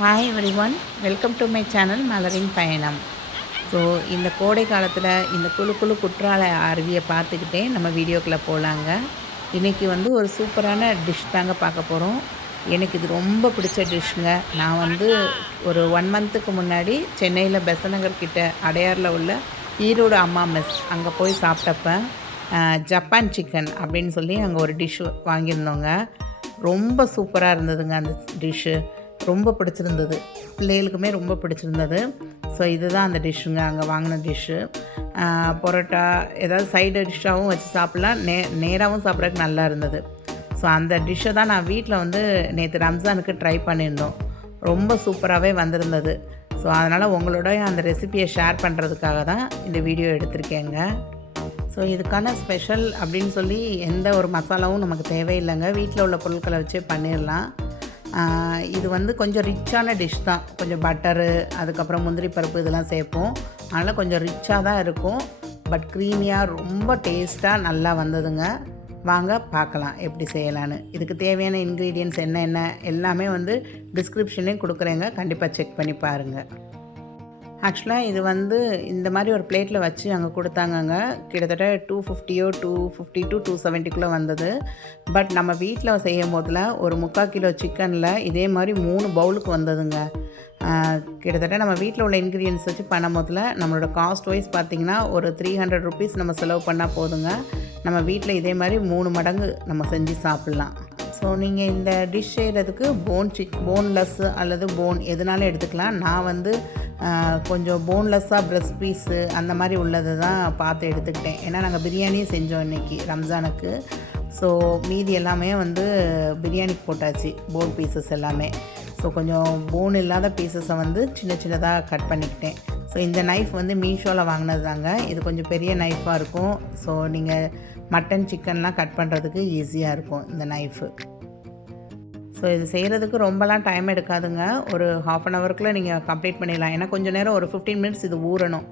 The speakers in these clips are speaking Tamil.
Hi everyone, welcome to my channel மலரின் பயணம். ஸோ இந்த கோடை காலத்தில் இந்த குழு குழு குற்றால அருவியை பார்த்துக்கிட்டே நம்ம வீடியோக்குள்ளே போகலாங்க. இன்றைக்கி வந்து ஒரு சூப்பரான டிஷ் தாங்க பார்க்க போகிறோம். எனக்கு இது ரொம்ப பிடிச்ச டிஷ்ஷுங்க. நான் வந்து ஒரு 1 மந்த்துக்கு முன்னாடி சென்னையில் பெசநகர் கிட்ட அடையாரில் உள்ள ஈரோடு அம்மா மெஸ் அங்கே போய் சாப்பிட்டப்ப ஜப்பான் சிக்கன் அப்படின்னு சொல்லி அங்கே ஒரு டிஷ் வாங்கியிருந்தோங்க. ரொம்ப சூப்பராக இருந்ததுங்க அந்த டிஷ்ஷு. ரொம்ப பிடிச்சிருந்தது, பிள்ளைகளுக்குமே ரொம்ப பிடிச்சிருந்தது. ஸோ இதுதான் அந்த டிஷ்ஷுங்க, அங்கே வாங்கின டிஷ்ஷு. பரோட்டா ஏதாவது சைடு டிஷ்ஷாகவும் வச்சு சாப்பிட்லாம், நேராகவும் சாப்பிட்றதுக்கு நல்லா இருந்தது. ஸோ அந்த டிஷ்ஷை தான் நான் வீட்டில் வந்து நேற்று ரம்ஜானுக்கு ட்ரை பண்ணியிருந்தோம். ரொம்ப சூப்பராகவே வந்திருந்தது. ஸோ அதனால் உங்களோட அந்த ரெசிபியை ஷேர் பண்ணுறதுக்காக தான் இந்த வீடியோ எடுத்திருக்கேங்க. ஸோ இதுக்கான ஸ்பெஷல் அப்படின்னு சொல்லி எந்த ஒரு மசாலாவும் நமக்கு தேவையில்லைங்க, வீட்டில் உள்ள பொருட்களை வச்சே பண்ணிடலாம். இது வந்து கொஞ்சம் ரிச்சான டிஷ் தான். கொஞ்சம் பட்டரு, அதுக்கப்புறம் முந்திரி பருப்பு இதெல்லாம் சேர்ப்போம். அதனால் கொஞ்சம் ரிச்சாக தான் இருக்கும். பட் க்ரீமியாக ரொம்ப டேஸ்ட்டாக நல்லா வந்ததுங்க. வாங்க பார்க்கலாம் எப்படி செய்யலான்னு. இதுக்கு தேவையான இன்க்ரீடியன்ட்ஸ் என்ன எல்லாமே வந்து டிஸ்கிரிப்ஷன்லேயும் கொடுக்குறேங்க, கண்டிப்பாக செக் பண்ணி பாருங்கள். ஆக்சுவலாக இது வந்து இந்த மாதிரி ஒரு பிளேட்டில் வச்சு அங்கே கொடுத்தாங்கங்க. கிட்டத்தட்ட 250 250 to 270 வந்தது. பட் நம்ம வீட்டில் செய்யும் போதில் ஒரு 3/4 கிலோ சிக்கனில் இதே மாதிரி 3 பவுலுக்கு வந்ததுங்க. கிட்டத்தட்ட நம்ம வீட்டில் உள்ள இன்க்ரீடியன்ஸ் வச்சு பண்ணும் போதில் நம்மளோட காஸ்ட் வைஸ் பார்த்திங்கன்னா ஒரு 300 ருபீஸ் நம்ம செலவு பண்ணால் போதுங்க. நம்ம வீட்டில் இதே மாதிரி 3 மடங்கு நம்ம செஞ்சு சாப்பிட்லாம். ஸோ நீங்கள் இந்த டிஷ் செய்கிறதுக்கு போன்லெஸ் அல்லது போன் எதுனாலும் எடுத்துக்கலாம். நான் வந்து கொஞ்சம் போன்லெஸ்ஸாக ப்ரெஸ்ட் பீஸு அந்த மாதிரி உள்ளது தான் பார்த்து எடுத்துக்கிட்டேன். ஏன்னா நாங்கள் பிரியாணியும் செஞ்சோம் இன்றைக்கி ரம்ஜானுக்கு. ஸோ மீதி எல்லாமே வந்து பிரியாணிக்கு போட்டாச்சு, போன் பீசஸ் எல்லாமே. ஸோ கொஞ்சம் போன் இல்லாத பீசஸை வந்து சின்ன சின்னதாக கட் பண்ணிக்கிட்டேன். ஸோ இந்த நைஃப் வந்து மீஷோவில் வாங்கினது தாங்க. இது கொஞ்சம் பெரிய நைஃபாக இருக்கும். ஸோ நீங்கள் மட்டன் சிக்கன்லாம் கட் பண்ணுறதுக்கு ஈஸியாக இருக்கும் இந்த நைஃபு. ஸோ இது செய்கிறதுக்கு ரொம்பலாம் டைம் எடுக்காதுங்க. ஒரு 1/2 ஹவருக்குள்ளே நீங்கள் கம்ப்ளீட் பண்ணிடலாம். ஏன்னா கொஞ்சம் நேரம் ஒரு 15 மினிட்ஸ் இது ஊறணும்.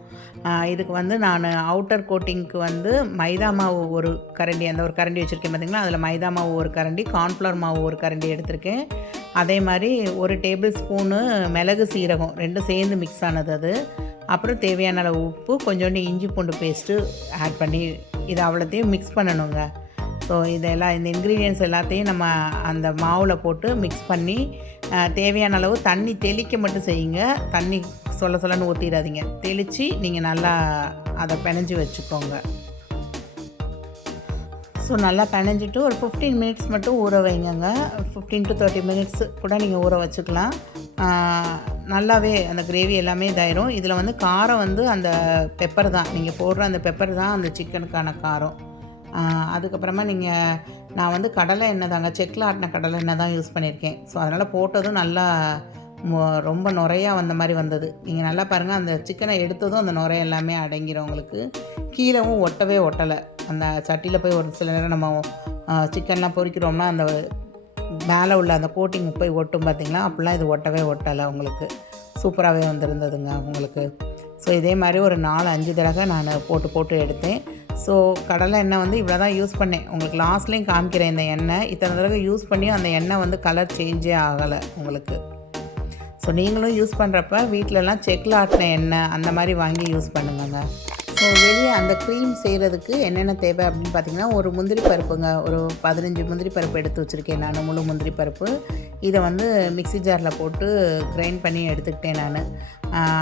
இதுக்கு வந்து நான் அவுட்டர் கோட்டிங்க்கு வந்து மைதா மாவு ஒரு கரண்டி, அந்த ஒரு கரண்டி வச்சுருக்கேன் பார்த்திங்களா, அதில் மைதா மாவு ஒரு கரண்டி, கார்ன்ஃப்ளவர் மாவு ஒரு கரண்டி எடுத்திருக்கேன். அதே மாதிரி ஒரு டேபிள் ஸ்பூனு மிளகு சீரகம் 2 சேர்ந்து மிக்ஸ் ஆனது அது. அப்புறம் தேவையான அளவு உப்பு, கொஞ்சோண்டு இஞ்சி பூண்டு பேஸ்ட்டு ஆட் பண்ணி இது அவ்வளோத்தையும் மிக்ஸ் பண்ணணுங்க. ஸோ இதெல்லாம் இந்த இன்க்ரீடியன்ட்ஸ் எல்லாத்தையும் நம்ம அந்த மாவில் போட்டு மிக்ஸ் பண்ணி தேவையான அளவு தண்ணி தெளிக்க மட்டும் செய்யுங்க. தண்ணி சொல்லன்னு ஊற்றிடாதீங்க. தெளித்து நீங்கள் நல்லா அதை பிணைஞ்சி வச்சுக்கோங்க. ஸோ நல்லா பிணைஞ்சிட்டு ஒரு 15 மினிட்ஸ் மட்டும் ஊற வைங்கங்க. 15 to 30 மினிட்ஸ் கூட நீங்கள் ஊற வச்சுக்கலாம். நல்லாவே அந்த கிரேவி எல்லாமே இதாயிரும். இதில் வந்து காரம் வந்து அந்த பெப்பர் தான், நீங்கள் போடுற அந்த பெப்பர் தான் அந்த சிக்கனுக்கான காரம். அதுக்கப்புறமா நான் வந்து கடலை எண்ணெய் தாங்க, செக்கில் ஆட்டின கடலை எண்ணெய் தான் யூஸ் பண்ணியிருக்கேன். ஸோ அதனால் போட்டதும் நல்லா ரொம்ப நுரையாக வந்த மாதிரி வந்தது. நீங்கள் நல்லா பாருங்கள், அந்த சிக்கனை எடுத்ததும் அந்த நுரை எல்லாமே அடங்கிடும் உங்களுக்கு. கீழவும் ஒட்டலை. அந்த சட்டியில் போய் ஒரு சில நேரம் நம்ம சிக்கன்லாம் பொரிக்கிறோம்னா அந்த மேலே உள்ள அந்த கோட்டிங் போய் ஒட்டும் பார்த்திங்களா, அப்படிலாம் இது ஒட்டலை உங்களுக்கு. சூப்பராகவே வந்திருந்ததுங்க உங்களுக்கு. ஸோ இதே மாதிரி ஒரு 4-5 தடவை நான் போட்டு எடுத்தேன். ஸோ கடலை எண்ணெய் வந்து இவ்வளோ தான் யூஸ் பண்ணேன். உங்களுக்கு லாஸ்ட்லேயும் காமிக்கிறேன் இந்த எண்ணெய். இத்தனை தடவை யூஸ் பண்ணியும் அந்த எண்ணெய் வந்து கலர் சேஞ்சே ஆகலை உங்களுக்கு. ஸோ நீங்களும் யூஸ் பண்ணுறப்ப வீட்டிலலாம் செக்கில் ஆட்டின எண்ணெய் அந்த மாதிரி வாங்கி யூஸ் பண்ணுங்கங்க. ஸோ வெளியே அந்த க்ரீம் செய்கிறதுக்கு என்னென்ன தேவை அப்படின்னு பார்த்திங்கன்னா, ஒரு முந்திரி பருப்புங்க, ஒரு 15 முந்திரி பருப்பு எடுத்து வச்சுருக்கேன் நான், முழு முந்திரி பருப்பு. இதை வந்து மிக்ஸி ஜாரில் போட்டு கிரைண்ட் பண்ணி எடுத்துக்கிட்டேன் நான்.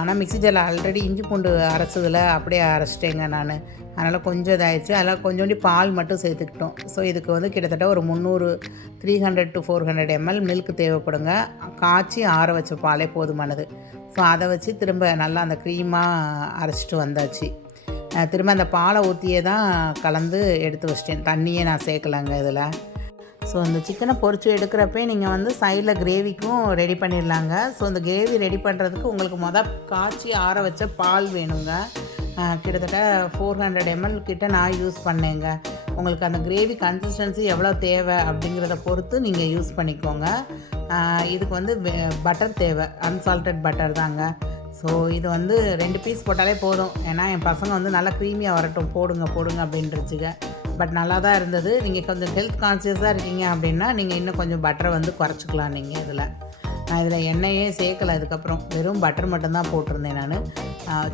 ஆனால் மிக்ஸி ஜாரில் ஆல்ரெடி இஞ்சி பூண்டு அரைச்சதில் அப்படியே அரைச்சிட்டேங்க நான். அதனால் கொஞ்சம் இதாகிடுச்சு. அதில் கொஞ்சோண்டி பால் மட்டும் சேர்த்துக்கிட்டோம். ஸோ இதுக்கு வந்து கிட்டத்தட்ட ஒரு 300 to 400 ml மில்க் தேவைப்படுங்க. காய்ச்சி ஆற வச்ச பாலே போதுமானது. ஸோ அதை வச்சு திரும்ப நல்லா அந்த க்ரீமாக அரைச்சிட்டு வந்தாச்சு. திரும்ப அந்த பாலை ஊற்றியே தான் கலந்து எடுத்து வச்சிட்டேன், தண்ணியே நான் சேர்க்கலாங்க இதில். ஸோ அந்த சிக்கனை பொரித்து எடுக்கிறப்பே நீங்கள் வந்து சைடில் கிரேவிக்கும் ரெடி பண்ணிடலாங்க. ஸோ இந்த கிரேவி ரெடி பண்ணுறதுக்கு உங்களுக்கு காய்ச்சி ஆற வச்ச பால் வேணுங்க. கிட்டத்தட்ட 400 ml கிட்ட நான் யூஸ் பண்ணேங்க. உங்களுக்கு அந்த கிரேவி கன்சிஸ்டன்சி எவ்வளோ தேவை அப்படிங்கிறத பொறுத்து நீங்கள் யூஸ் பண்ணிக்கோங்க. இதுக்கு வந்து பட்டர் தேவை, அன்சால்டட் பட்டர் தாங்க. ஸோ இது வந்து 2 பீஸ் போட்டாலே போதும். ஏன்னா என் பசங்க வந்து நல்லா க்ரீமியாக வரட்டும், போடுங்க அப்படின்றச்சுங்க. பட் நல்லா தான் இருந்தது. நீங்கள் கொஞ்சம் ஹெல்த் கான்சியஸாக இருக்கீங்க அப்படின்னா நீங்கள் இன்னும் கொஞ்சம் பட்டரை வந்து குறைச்சிக்கலாம் நீங்கள் இதில். நான் இதில் எண்ணெயே சேர்க்கலை. அதுக்கப்புறம் வெறும் பட்டர் மட்டும்தான் போட்டிருந்தேன் நான்.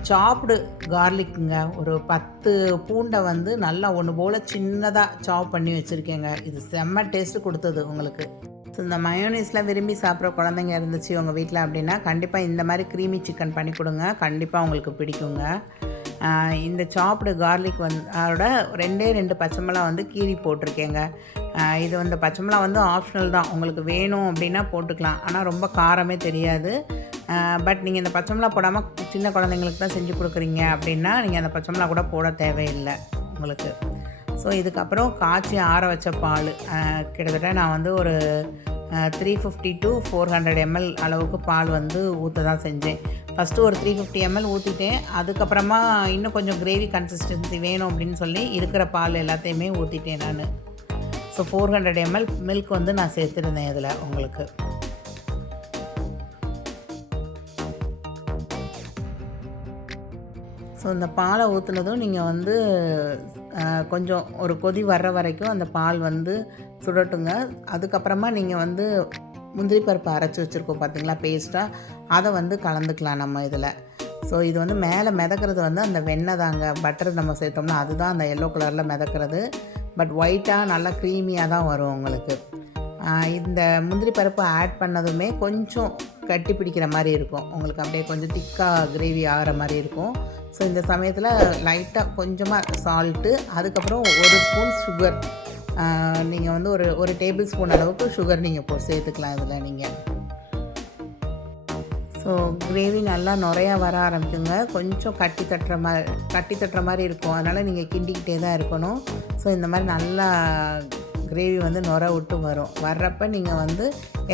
சாப்டு கார்லிக்குங்க, ஒரு 10 பூண்டை வந்து நல்லா ஒன்று போல் சின்னதாக சாப் பண்ணி வச்சுருக்கேங்க. இது செம்ம டேஸ்ட்டு கொடுத்தது உங்களுக்கு. ஸோ இந்த மயோனீஸ்லாம் விரும்பி சாப்பிட்ற குழந்தைங்க இருந்துச்சு உங்கள் வீட்டில் அப்படின்னா கண்டிப்பாக இந்த மாதிரி க்ரீமி சிக்கன் பண்ணி கொடுங்க, கண்டிப்பாக உங்களுக்கு பிடிக்குங்க. இந்த சாப்டு கார்லிக் வந்து அதோட 2 பச்சை மிளகா வந்து கீறி போட்டிருக்கேங்க. இது வந்து பச்சை மிளகா வந்து ஆப்ஷனல் தான், உங்களுக்கு வேணும் அப்படின்னா போட்டுக்கலாம். ஆனால் ரொம்ப காரமே தெரியாது. பட் நீங்கள் இந்த பச்சை மிளகா போடாமல் சின்ன குழந்தைங்களுக்கு தான் செஞ்சு கொடுக்குறீங்க அப்படின்னா நீங்கள் அந்த பச்சை மிளகா கூட போட தேவையில்லை உங்களுக்கு. ஸோ இதுக்கப்புறம் காய்ச்சி ஆற வச்ச பால், கிட்டத்தட்ட நான் வந்து ஒரு 350 to 400 ml அளவுக்கு பால் வந்து ஊற்ற தான் செஞ்சேன். ஃபஸ்ட்டு ஒரு 350 ml ஊற்றிட்டேன். அதுக்கப்புறமா இன்னும் கொஞ்சம் கிரேவி கன்சிஸ்டன்சி வேணும் அப்படின்னு சொல்லி இருக்கிற பால் எல்லாத்தையுமே ஊற்றிட்டேன் நான். ஸோ 400 ml மில்க் வந்து நான் சேர்த்துருந்தேன் இதில் உங்களுக்கு. ஸோ இந்த பாலை ஊற்றுனதும் நீங்கள் வந்து கொஞ்சம் ஒரு கொதி வர்ற வரைக்கும் அந்த பால் வந்து சுடட்டுங்க. அதுக்கப்புறமா நீங்கள் வந்து முந்திரி பருப்பு அரைச்சி வச்சுருக்கோம் பார்த்தீங்களா பேஸ்ட்டாக, அதை வந்து கலந்துக்கலாம் நம்ம இதில். ஸோ இது வந்து மேலே மிதக்கிறது வந்து அந்த வெண்ணெய் தாங்க, பட்டர் நம்ம சேர்த்தோம்னா அதுதான் அந்த எல்லோ கலரில் மிதக்கிறது. பட் ஒயிட்டாக நல்லா க்ரீமியாக தான் வரும் உங்களுக்கு. இந்த முந்திரி பருப்பு ஆட் பண்ணதுமே கொஞ்சம் கட்டி பிடிக்கிற மாதிரி இருக்கும் உங்களுக்கு, அப்படியே கொஞ்சம் திக்காக கிரேவி ஆகிற மாதிரி இருக்கும். ஸோ இந்த சமயத்தில் லைட்டாக கொஞ்சமாக சால்ட்டு, அதுக்கப்புறம் 1 ஸ்பூன் சுகர், நீங்கள் வந்து ஒரு டேபிள் ஸ்பூன் அளவுக்கு சுகர் நீங்கள் சேர்த்துக்கலாம் இதில் நீங்கள். ஸோ கிரேவி நல்லா நுரையா வர ஆரம்பிக்குங்க. கொஞ்சம் கட்டி தட்டுற மாதிரி இருக்கும், அதனால் நீங்கள் கிண்டிக்கிட்டே தான் இருக்கணும். ஸோ இந்த மாதிரி நல்லா கிரேவி வந்து நுர விட்டு வர்றப்ப நீங்கள் வந்து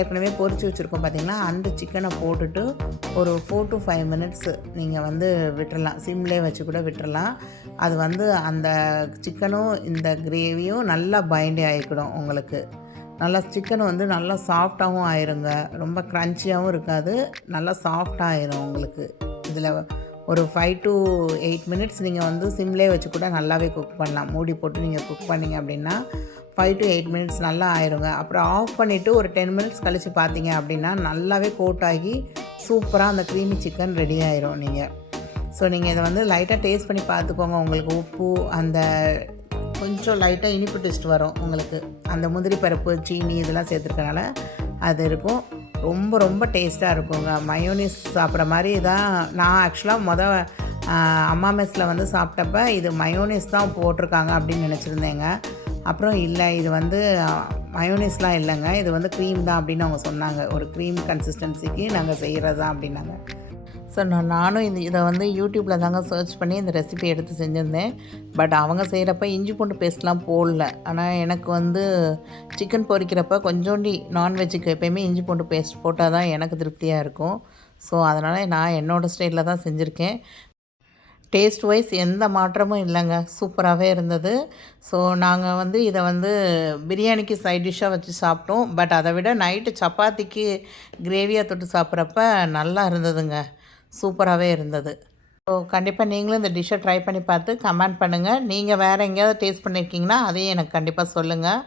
ஏற்கனவே பொரிச்சு வச்சுருக்கோம் பார்த்திங்களா, அந்த சிக்கனை போட்டுட்டு ஒரு 4 to 5 minutes நீங்கள் வந்து விட்டுறலாம், சிம்லேயே வச்சு கூட விட்டுறலாம். அது வந்து அந்த சிக்கனும் இந்த கிரேவியும் நல்லா பைண்ட் ஆகிக்கிடும் உங்களுக்கு. நல்லா சிக்கன் வந்து நல்லா சாஃப்டாகவும் ஆயிருங்க, ரொம்ப க்ரன்ச்சியாகவும் இருக்காது, நல்லா சாஃப்டாக ஆயிரும் உங்களுக்கு. இதில் ஒரு 5 to 8 minutes நீங்கள் வந்து சிம்லேயே வச்சு கூட நல்லாவே குக் பண்ணலாம். மூடி போட்டு நீங்கள் குக் பண்ணிங்க அப்படின்னா 5 to 8 minutes நல்லா ஆயிருங்க. அப்புறம் ஆஃப் பண்ணிவிட்டு ஒரு 10 minutes கழித்து பார்த்தீங்க அப்படின்னா நல்லாவே கோட் ஆகி சூப்பராக அந்த க்ரீமி சிக்கன் ரெடி ஆயிரும் நீங்கள். ஸோ நீங்கள் இதை வந்து லைட்டாக டேஸ்ட் பண்ணி பார்த்துக்கோங்க. உங்களுக்கு உப்பு, அந்த கொஞ்சம் லைட்டாக இனிப்பு டேஸ்ட் வரும் உங்களுக்கு, அந்த முந்திரி பருப்பு சீனி இதெல்லாம் சேர்த்துருக்கனால அது இருக்கும். ரொம்ப ரொம்ப டேஸ்ட்டாக இருக்குங்க. மயோனீஸ் சாப்பிட்ற மாதிரி தான். நான் ஆக்சுவலாக அம்மா மெஸ்ஸில் வந்து சாப்பிட்டப்ப இது மயோனீஸ் தான் போட்டிருக்காங்க அப்படின்னு நினச்சிருந்தேங்க. அப்புறம் இல்லை, இது வந்து மயோனீஸ்லாம் இல்லைங்க, இது வந்து க்ரீம் தான் அப்படின்னு அவங்க சொன்னாங்க. ஒரு க்ரீம் கன்சிஸ்டன்சிக்கு நாங்கள் செய்கிறது தான் அப்படின்னாங்க. ஸோ நானும் இதை வந்து யூடியூப்பில் தாங்க சர்ச் பண்ணி இந்த ரெசிபி எடுத்து செஞ்சுருந்தேன். பட் அவங்க செய்கிறப்ப இஞ்சி பூண்டு பேஸ்ட்லாம் போடல. ஆனால் எனக்கு வந்து சிக்கன் பொரிக்கிறப்ப கொஞ்சோண்டி நான்வெஜ்ஜுக்கு எப்போயுமே இஞ்சி பூண்டு பேஸ்ட் போட்டால் தான் எனக்கு திருப்தியாக இருக்கும். ஸோ அதனால் நான் என்னோடய ஸ்டைலில் தான் செஞ்சுருக்கேன். டேஸ்ட் வைஸ் எந்த மாற்றமும் இல்லைங்க, சூப்பராகவே இருந்தது. ஸோ நாங்கள் வந்து இதை வந்து பிரியாணிக்கு சைட் டிஷ்ஷாக வச்சு சாப்பிட்டோம். பட் அதை விட நைட்டு சப்பாத்திக்கு கிரேவியாக தொட்டு சாப்பிட்றப்ப நல்லா இருந்ததுங்க, சூப்பராகவே இருந்தது. ஸோ கண்டிப்பாக நீங்களும் இந்த டிஷ்ஷை ட்ரை பண்ணி பார்த்து கமெண்ட் பண்ணுங்கள். நீங்கள் வேறு எங்கேயாவது டேஸ்ட் பண்ணியிருக்கீங்கன்னா அதையும் எனக்கு கண்டிப்பாக சொல்லுங்கள்.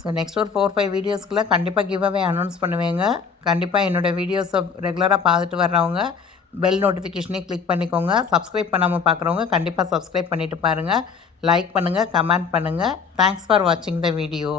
ஸோ நெக்ஸ்ட் ஒரு 4-5 வீடியோஸ்க்குள்ளே கண்டிப்பாக கிவ் அவே அனௌன்ஸ் பண்ணுவேங்க. கண்டிப்பாக என்னோடய வீடியோஸை ரெகுலராக பார்த்துட்டு வர்றவங்க பெல் நோட்டிஃபிகேஷனே கிளிக் பண்ணிக்கோங்க. சப்ஸ்கிரைப் பண்ணாமல் பார்க்குறவங்க கண்டிப்பாக சப்ஸ்கிரைப் பண்ணிவிட்டு பாருங்கள். லைக் பண்ணுங்கள், கமெண்ட் பண்ணுங்கள். தேங்க்ஸ் ஃபார் வாட்சிங் த வீடியோ.